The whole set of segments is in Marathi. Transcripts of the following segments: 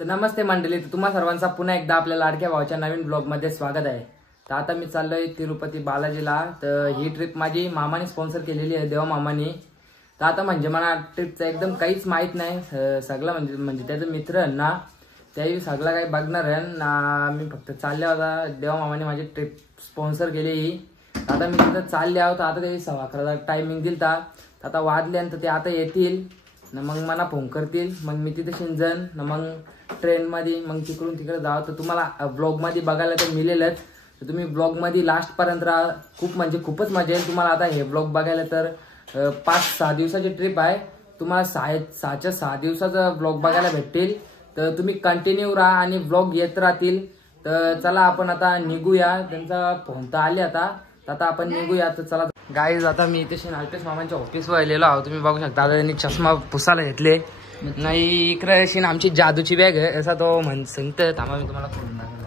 तर नमस्ते मंडळी, तुम्हा सर्वांचा पुन्हा एकदा आपल्या लाडक्या भावाच्या नवीन ब्लॉग मध्ये स्वागत आहे। तर आता मी चाललोय तिरुपती बालाजीला। तर ही ट्रिप माझी मामाने स्पॉन्सर केलेली आहे, देवा मामाने। तर आता म्हणजे मला ट्रिपचं एकदम काहीच माहित नाही, सगळं म्हणजे त्याचे मित्र ना त्याही सगळं काही बघणार आहे ना। मी फक्त चालले होता, देवा मामाने माझी ट्रिप स्पॉन्सर केली। आता मी तिथं चालले आहोत। आता ते 11:15 टायमिंग दिलता, आता वाजल्यानंतर ते आता येतील ना, मग मला फोन करतील, मग मी तिथे शिंजन ना, मग ट्रेन मध्ये मग तिकडून तिकडे जावं। तर तुम्हाला ब्लॉग मध्ये बघायला तर मिळेलच, तर तुम्ही ब्लॉग मध्ये लास्ट पर्यंत राहा। खूपच मजा येईल तुम्हाला। आता हे ब्लॉग बघायला तर 5-6 दिवसाची ट्रिप आहे, तुम्हाला 6 दिवसाचा ब्लॉग बघायला भेटतील। तर तुम्ही कंटिन्यू राहा आणि ब्लॉग येत राहतील। तर चला आपण आता निघूया, त्यांचा फोन तर आले आता आपण निघूया। तर चला गाईज, आता मी इथे अल्पेश मामांच्या ऑफिसवर आलेलो आहोत। तुम्ही बघू शकता, आता त्यांनी चष्मा पुसायला घेतले नाही। इकडे आमची जादूची बॅग आहे असा तो सांगतं। थांबा मी तुम्हाला खोलून दाखवतो।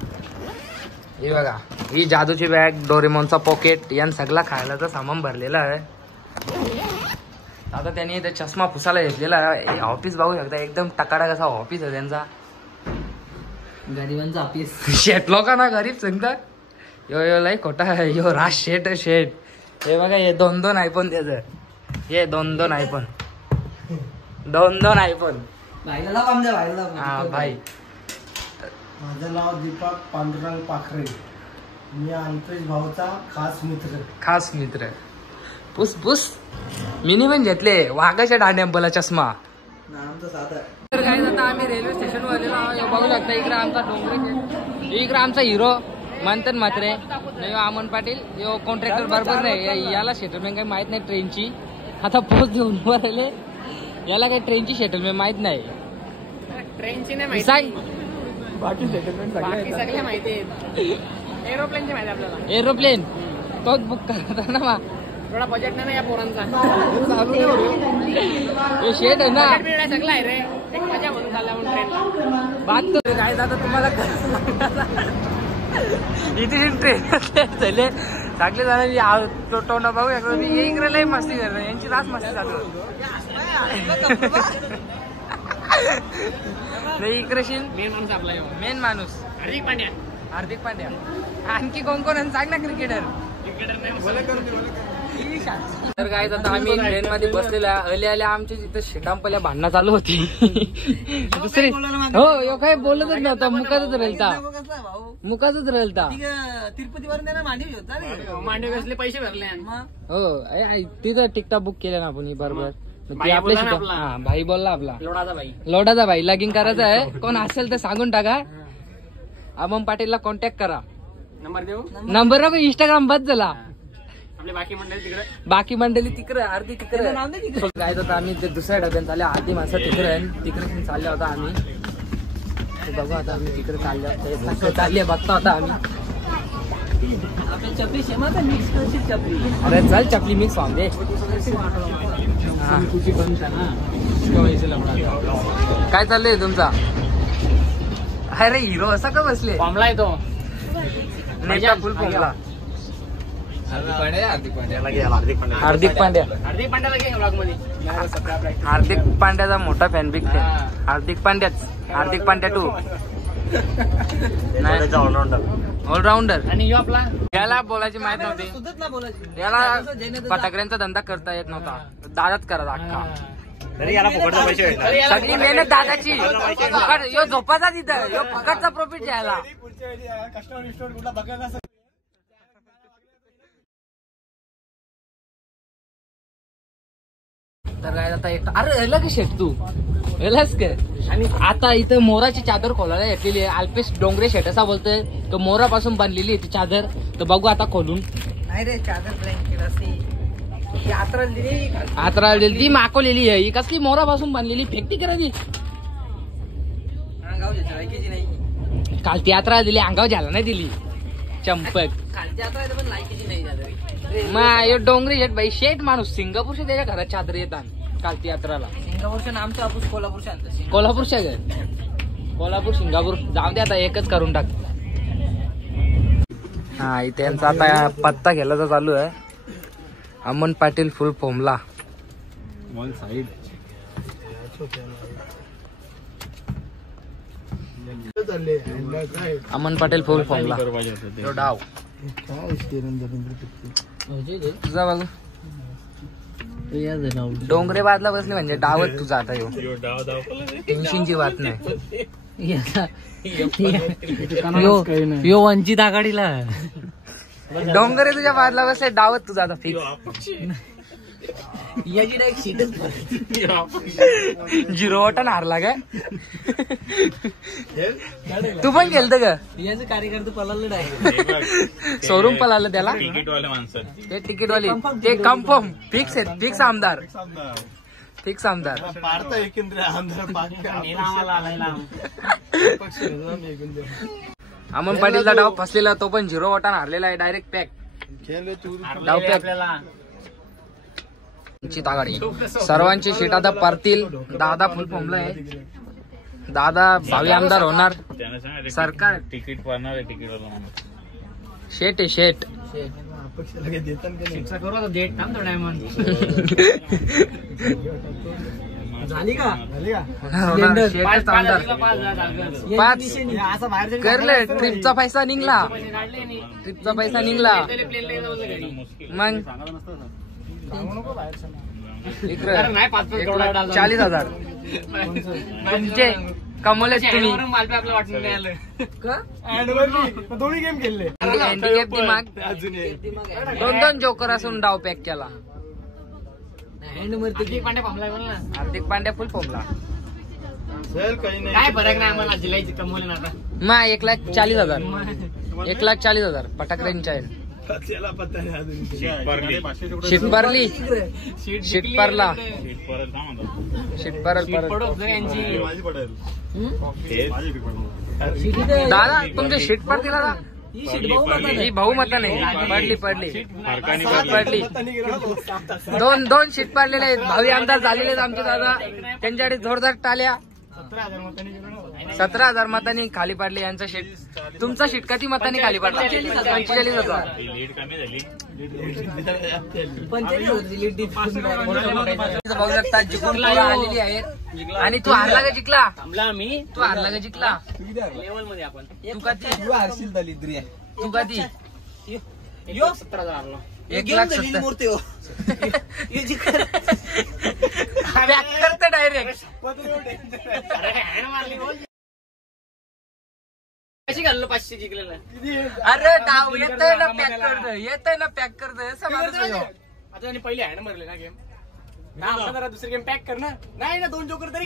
हे बघा, ही जादूची बॅग, डोरेमॉनचा पॉकेट, यान सगळा खायलाचं सामान भरलेलं आहे। आता त्यांनी इथे चष्मा पुसायला घेतलेला आहे। ऑफिस बघू शकता, एकदम टकाटक असा ऑफिस आहे त्यांचा, गरीबांचा ऑफिस। शेट लोकांना गरीब सांगता। यो लय खोटा यो राज शेट। हे बघा, हे 2-2 आयफोन त्याचं, हे 2-2 आयफोन, 2-2 आयफोन। भाईला लाव आमच्या भाईला। हा भाई, माझं नाव दीपक पांडुरंग पाखरे, मी अल्पेश भाऊचा खास मित्र। पुस मिनिमम घेतले वाघाच्या दांड्यांबला चष्मा। आमचा साधा। तर काय, आता आम्ही रेल्वे स्टेशनवर आलेलो आहोत। बघू शकता, इकडे आमचा डोंगरी, इकडे आमचा हिरो मंथन म्हात्रे, अमन पाटील, यो कॉन्ट्रॅक्टर बरोबर नाही, याला सेटलमेंट काही माहित नाही ट्रेनची। आता पोस्ट देऊन उभं राहिले, याला काही ट्रेनची सेटलमेंट माहित नाही, ट्रेनची नाही माहिती, सांग बाकी सेटलमेंट सगळे माहिती आहेत। एरोप्लेनची माहिती आपल्याला, एरोप्लेन तोच बुक करता ना, थोडा बजेट नाही या पोरांचा, शेट आहे ना, सगळं आहे रे, एक मजा म्हणून चालला म्हणून ट्रेनला बात तो काय जाता तुम्हाला इथे ट्रेन झाले टाकले जाणार तोंडा बघू शकतो मी। इकडे लय मस्ती करणार, यांची रास मस्ती चालू नाही। इकडे मेन माणूस आपला मेन माणूस हार्दिक पांड्या आणखी कोण सांग ना, क्रिकेटर तर काय, आता आम्ही ट्रेन मध्ये बसलेला आले आमच्या तिथे शेटांपल्या भांडणं चालू होती। दुसरी हो काय बोलतच नव्हता, मुकातच राहिलता। तिरुपती वरून त्याला मांडवी होता, मांडवे कसले पैसे भरले हो, तिथं तिकटा बुक केला ना आपण बरोबर। आपल्या भाई बोलला, आपला लोडाचा भाई लगिंग करायचं आहे, कोण असेल तर सांगून टाका। अमन पाटीलला कॉन्टॅक्ट करा, नंबर देऊ, नंबर नको, इंस्टाग्राम बंद झाला। आपले बाकी मंडळी तिकडे, अर्धी तिकडे काय होतं। आम्ही दुसऱ्या डब्यात चालले, अर्धी माणसं तिकडे चालले होता आम्ही। बघू आता आम्ही तिकडे चालले बघतो आता आम्ही। चपली शेमा तर मिक्स करशील चपली, अरे चल चपली मिक्स व्हावं दे। काय चाललंय तुमचा? अरे हिरो असा का बसले? फॉर्मला येतो फुल फॉर्मला। हार्दिक पांड्याला घे ब्लॉग मध्ये, हार्दिक पांड्याचा मोठा fan, big fan Hardik Pandya 2 all-rounder. आणि यो आपला, याला बोलायची माहित नव्हती, याला फटाकड्यांचा धंदा करता येत नव्हता, दादाच करत अख्खा। सगळी मेहनत दादाची, यो झोपाचा तिथं, यो फुकटचा प्रॉफिट यायला। तर काय आता अरे याला का शेट तू यालाच काय, आणि आता इथं मोराची चादर खोलायला घेतलेली आहे। अल्पेश डोंगरे शेट असा बोलतोय, तर मोरापासून बांधलेली आहे ती चादर। तर बघू आता खोलून। नाही रे, चादर ब्लँकेट अशी आतरा दिली ती माकवलेली आहे, ही कसली मोरापासून बांधलेली, फेकटी करायची। काल ती यात्रा दिली, अंगाव झाला नाही दिली चंपक। मग डोंगरी शेट भाई, शेट माणूस सिंगापूरच्या त्याच्या घरात चादर येतात कालती यात्राला। सिंगापूरच्या आमचा ऑफिस कोल्हापूरच्या, कोल्हापूर सिंगापूर जाऊ दे, आता एकच करून टाक। हा, इथे यांचा आता पत्ता घ्यायला चालू आहे। अमन पाटील फुल फॉर्मला, अमन पाटील फुल फॉर्मला डाव तुझा बाजू डोंगरे बादला बसले म्हणजे डावच तुझा आता टेन्शनची बात नाही यो वंचित आघाडीला डोंगरे तुझ्या बादला बसले डावच तुझा आता फिक्स याची डायरेक्ट सीटच झिरो वटन हारला का तू पण गेलत का याचं कार्यकर्ते पळालं डायरेक्ट शोरूम पळालं त्याला तिकीटवाले माणसं ते तिकीटवाली ते कन्फर्म फिक्स आहेत फिक्स आमदार फिक्स आमदार अमन पाटीलचा डाव फसलेला तो पण झिरो वटान हारलेला आहे डायरेक्ट पॅक डाव पॅक आघाडी सर्वांची शीट आता परतील दादा फुल फॉर्मला आहे दादा भावी आमदार होणार सरकार तिकीट पडणार आहे तिकीटवाला शेट आहे शेट झाली का पाच करले ट्रिपचा पैसा निघला मग इकडे 40,000 तुमचे कमवलेच तुम्ही दोन्ही गेम खेळले हँडिकॅप दिमाग दोन जोकर असून डाव पॅक केला हार्दिक पांड्या फुल फॉर्मला काय फरक नाही आम्हाला जिल्ह्याची कमवले ना आता मग 1,40,000 1,40,000 पटाक रेंज आहे शीट परली शीट परला शीट परल दादा तुमचे शीट पडतील दादा ही बहुमता नाही पडली दोन शीट पडलेले आहेत भावी आमदार झालेले आहेत आमचे दादा त्यांच्याकडे जोरदार टाल्या 17,000 मतांनी खाली पडली यांचा शीट तुमचा शीट किती मतांनी खाली पडला 45,000 बघू शकता जिंकून आलेली आहेत आणि तू हारला का जिंकला तू हारला का जिंकला लेवल मध्ये आपण तू कधी हर्षिल दलिद्री तू कधी 17,000 1,70,000 करते डायरेक्ट कशी घाललो 500 जिंकलेलं अरे डाव येतोय ना पॅक करतोय आता त्यांनी पहिले हँड मारले ना गेम जरा दुसरी गेम पॅक कर ना नाही ना 2 जोकर तरी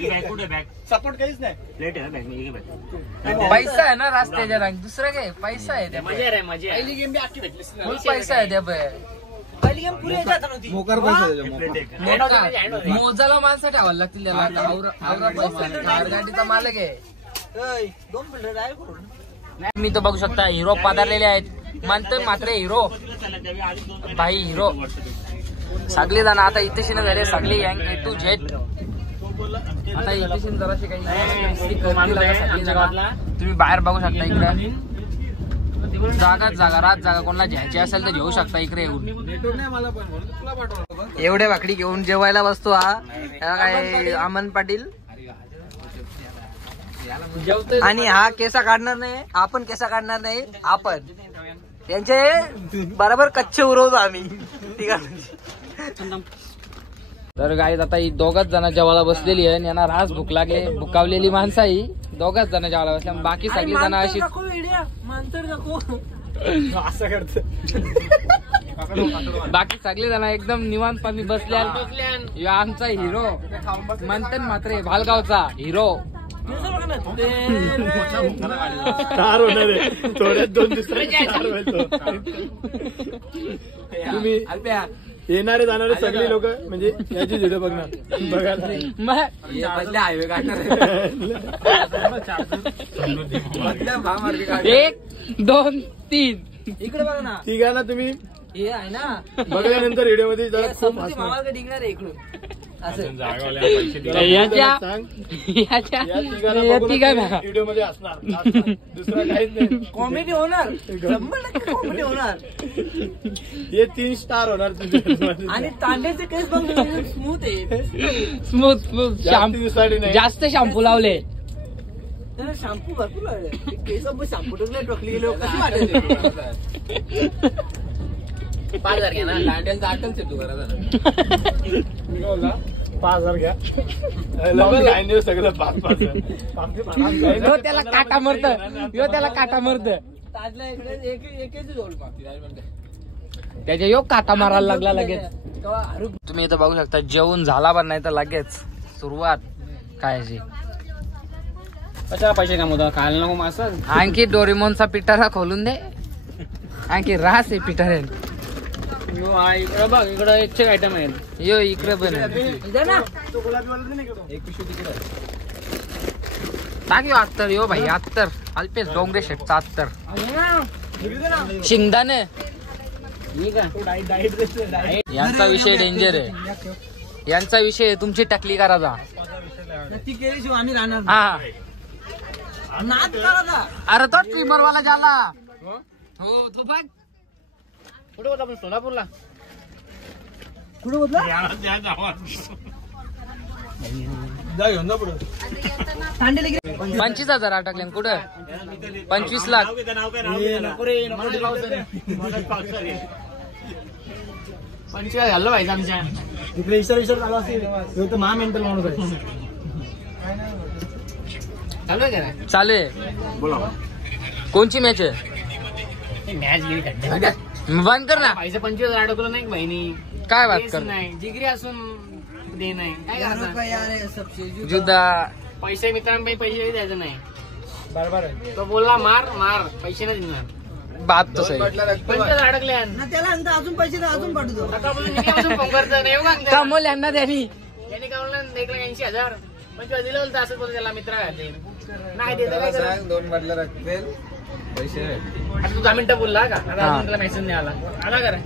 सपोर्ट काहीच नाही लेट आहे ना पैसा आहे ना रस्त्याच्या रंग दुसरं काय पैसा आहे त्या मजा रे मजा पहिली गेम बी अख्खी भेटली फुल पैसा आहे त्या पहिली गेम पुरी जात नव्हती मोजाला माणसं ठेवायला लागतील त्याला गाडीचा मालक आहे 2 फिल्डर डायरेक्ट मी तो बघू शकता हिरो पधारलेले आहेत म्हणतोय मात्र हिरो भाई हिरो सगळे जण आता इथेशी झाले सगळे यंग A to Z आता इथेशी जराशी काही तुम्ही बाहेर बघू शकता इकडे जागा कोणाला घ्यायची असेल तर घेऊ शकता इकडे येऊन एवढे भाकरी घेऊन जेवायला बसतो हा काय अमन पाटील आणि हा केसा काढणार नाही आपण केसा काढणार नाही आपण त्यांचे बरोबर कच्चे उरवतो आम्ही तर गाईत आता ही दोघच जण जेवायला बसलेली आहे यांना रास भूक लागले भुकावलेली माणसं ही दोघच जण जेवायला बसल्या बाकी सगळी जण अशी बाकी सगळे जण एकदम निवांतपणे बसल्या आमचा हिरो म्हणतात मात्र भालगावचा हिरो तुम्ही येणारे जाणारे सगळे लोक म्हणजे याची झिडं बघणार बघायला हायवे काढणार 1 2 3 इकडे बघा ना तिघांना तुम्ही हे आहे ना बघल्यानंतर व्हिडिओ मध्ये जरा खूप समृद्धी मावाला डिगणार आहे इकडून असं व्हिडिओ मध्ये असणार दुसरं काहीच नाही कॉमेडी होणार 100% कॉमेडी होणार हे 3 स्टार होणार तुझे आणि तांड्याचे केस बघ स्मूथ आहे स्मूथ जास्ती दिवसासाठी नाही जास्त शॅम्पू लावले त्याला शॅम्पू भरपूर लागले केस शॅम्पू टाकले टोकली गेले कशी वाटेल 5,000 घ्या ना दांड्याला आठवण तू करा 5,000 घ्या सगळं 5,000 त्याला काटा मरत त्याला काटा मरत ताजला इकडे एकच जोड त्याच्या योग काटा मारायला लागला लगेच. तुम्ही इथं बघू शकता जेवण झाला पण नाही तर लगेच सुरुवात खायची. कशाला पैसे कमवता खायला नको मासं. आणखी डोरेमोनचा पिटारा खोलून दे. आणखी रास आहे पिटारे. इकडं बघ इकडं एकशे आयटम आहेत. यो इकडे पण टाक यो अत्तर यो भाई अत्तर अल्पेश डोंगरे शेटचा अत्तर शिंगदाणे. यांचा विषय डेंजर आहे. यांचा विषय तुमची टकली करायचा. ती केल्याशिवाय आम्ही राहणार हा नाद करायचा. अरे तो ट्रिमर वाला झाला. हो तो बघ कुठे होता आपण सोलापूरला. कुठं बोलला जा घेऊन जा पुढे. 25,000 अटकले कुठं 25 लाख. पंचवीस घाललो पाहिजे आमच्या इकडे विचार चालू असेल तर महा मेंटल माणूस आहे. चालू आहे का नाही. चालू आहे. बोला कोणची मॅच आहे. मॅच गेली बंद कर ना. पैसे 25,000 अडकलो नाही बहिणी. काय बात कर. नाही डिग्री असून दे नाही काय करायचं. जुदा पैसे मित्रांपाई पैसे द्यायचं नाही. बरोबर आहे. तो बोलला मार मार पैसे नाही देणार. बात तो सही. 25,000 अडकले त्याला नंतर अजून पैसे तर अजून पाठवतो. फोन करतो नाही का कमवल यांना त्यांनी. त्यांनी काढलं 1,80,000 25 दिलं होतं असं बोलतो त्याला मित्र नाही देत काय करा. 2 बदला लागतील पैसे. आता तू 10 मिनिटं बोलला का आता अजून त्याला मेसेज नाही आला आला का रे?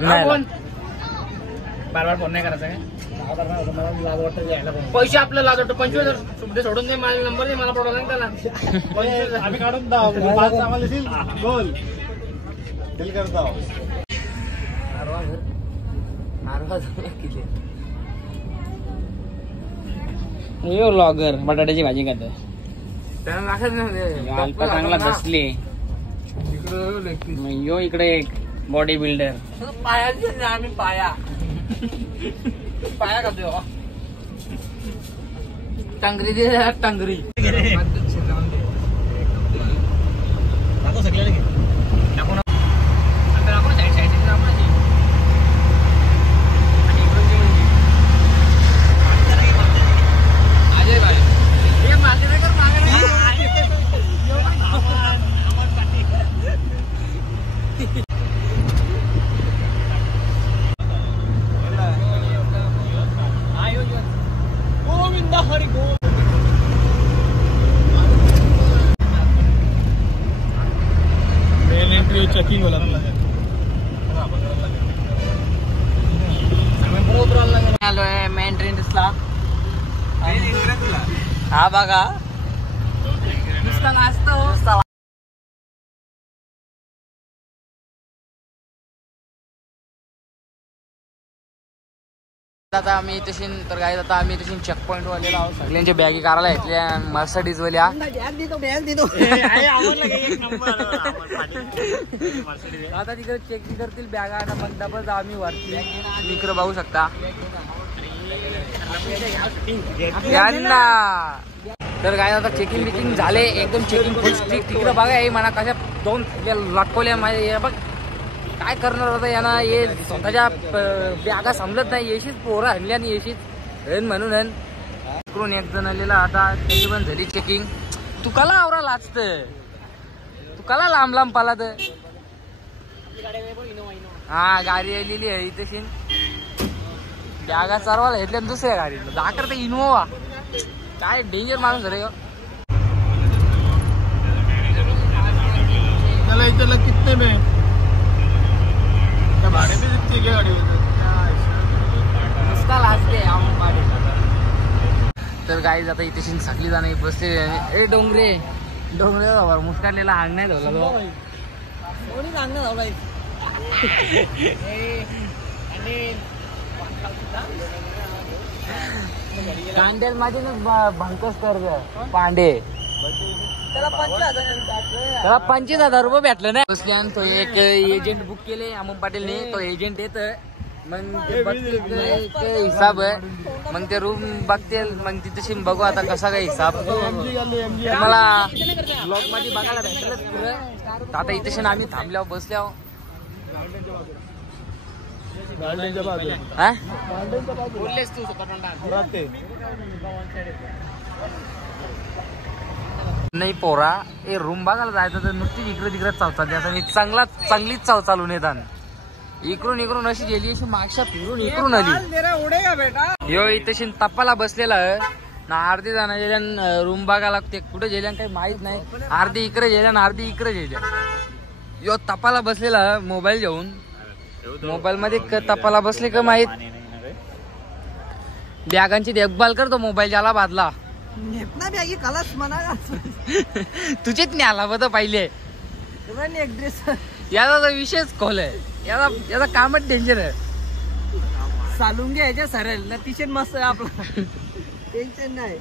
नाही फोन बार बार फोन नाही करायचा काय. पैसे आपल्याला लाज वाटतो. 25,000 सुट्टे सोडून दे. माझा नंबर दे मला प्रॉब्लेम त्याला. आम्ही काढून दाव 5 आम्हाला देईल. बोल दिल करता यो लॉगर बटाट्याची भाजी करतोय. अल्पा चांगला बसली. यो इकडे एक बॉडी बिल्डर. पायाचे नाही आम्ही पाया करतोय. टंगरी दे टंगरी. चेकिंग होला आलोय मेन एंट्रन्सला. हा बघा नुसता नाचतो. आता आम्ही तशी तर काय आता आम्ही तशी चेक पॉइंट वालेला आहोत. सगळ्यांच्या बॅगी काढायला घेतल्या मर्सिडीज वाल्या. आता तिकडे चेकिंग करतील बॅगा आणि मग डबल आम्ही वरती इकडे बघू शकता यांना. तर काय आता चेकिंग बिकिंग झाले एकदम. चेकिंग फुल स्ट्रिक्ट. तिकडे बघा हे म्हणा कशा 2 लटकवल्या माझ्या. बघ काय करणार होता यांना. हे स्वतःच्या बॅगा समजत नाही. येशीच पोरं हणली आणि येशीच हेन म्हणून हेन इकडून एक जण आलेला. आता त्याची पण झाली चेकिंग. तू कला आवरा लाचत. तू कला लांब लांब पालात. हा गाडी आलेली आहे तशी. बॅगा चारवायला घेतल्या दुसऱ्या गाडीला दाखर तर इनोवा. काय डेंजर माणूस रे. कितने में भाड़े पे जितनी क्या गाड़ी नुसता लाजते गाडी. तर गाडी आता इथे सगळी जाणे बसते. ए डोंगरे डोंगरे बाबा मुस्काडलेला हांग नाही धरला तो. कोणी सांगणार झाला गांडेल माझे भंकस कर पांडे त्याला 25,000 रुपये भेटलं ना. तो एक एजंट बुक केले अमोल पाटीलने. तो एजंट येत मग ते बघतील हिसाब मग ते रूम बघतील मग तिथे बघू आता कसा काय हिसाब मला ब्लॉग मध्ये बघायला भेटलंच पुरं. आता इथे आम्ही थांबल्यावर बसल्यावर बोललेस तू नाही पोरा हे रूम बघायला जायचं तर नुकतीच इकडे तिकडे चालतात. आता मी चांगलीच चालून येतात इकडून अशी गेली अशी मागच्या फिरून इकडून आली. यो इथे तपाला बसलेला ना. अर्धी जण रूम बघायला लागते कुठे गेल्या काही माहित नाही. अर्धी इकडे गेल्या ना अर्धी इकडे गेल्या. यो तपाला बसलेला मोबाईल घेऊन. मोबाईल मध्ये तपाला बसले का माहित. बॅगांची देखभाल करतो मोबाईल ज्याला बादला तुझेच न्याला बघ पहिले. याचा विषयच खोल आहे. याचा कामच डेंजर आहे. चालून घ्यायच्या सरळ टीशर्ट मस्त आहे आपला टेन्शन नाही.